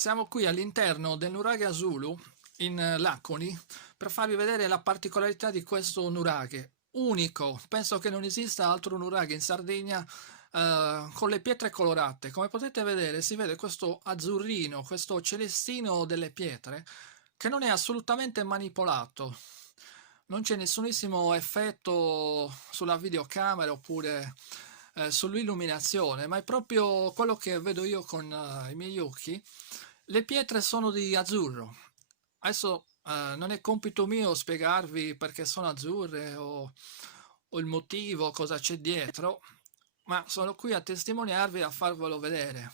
Siamo qui all'interno del nuraghe Zulu in Laconi per farvi vedere la particolarità di questo nuraghe, unico. Penso che non esista altro nuraghe in Sardegna con le pietre colorate. Come potete vedere, si vede questo azzurrino, questo celestino delle pietre che non è assolutamente manipolato. Non c'è nessunissimo effetto sulla videocamera oppure sull'illuminazione, ma è proprio quello che vedo io con i miei occhi. Le pietre sono di azzurro. Adesso non è compito mio spiegarvi perché sono azzurre o il motivo, cosa c'è dietro, ma sono qui a testimoniarvi e a farvelo vedere.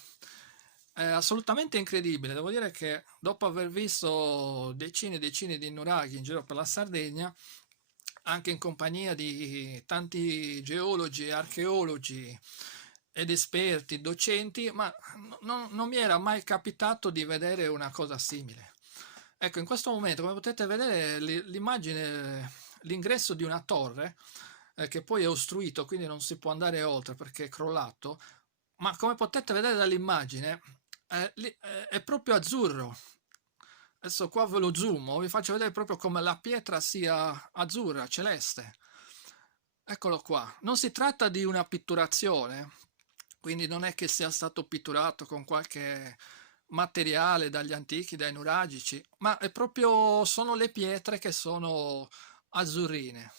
È assolutamente incredibile, devo dire che dopo aver visto decine e decine di nuraghi in giro per la Sardegna, anche in compagnia di tanti geologi, archeologi ed esperti, docenti, ma non mi era mai capitato di vedere una cosa simile. Ecco, in questo momento, come potete vedere, l'immagine, l'ingresso di una torre, che poi è ostruito, quindi non si può andare oltre perché è crollato, ma come potete vedere dall'immagine, è proprio azzurro. Adesso qua ve lo zoom, vi faccio vedere proprio come la pietra sia azzurra, celeste. Eccolo qua. Non si tratta di una pitturazione, quindi non è che sia stato pitturato con qualche materiale dagli antichi, dai nuragici, ma è proprio sono le pietre che sono azzurrine.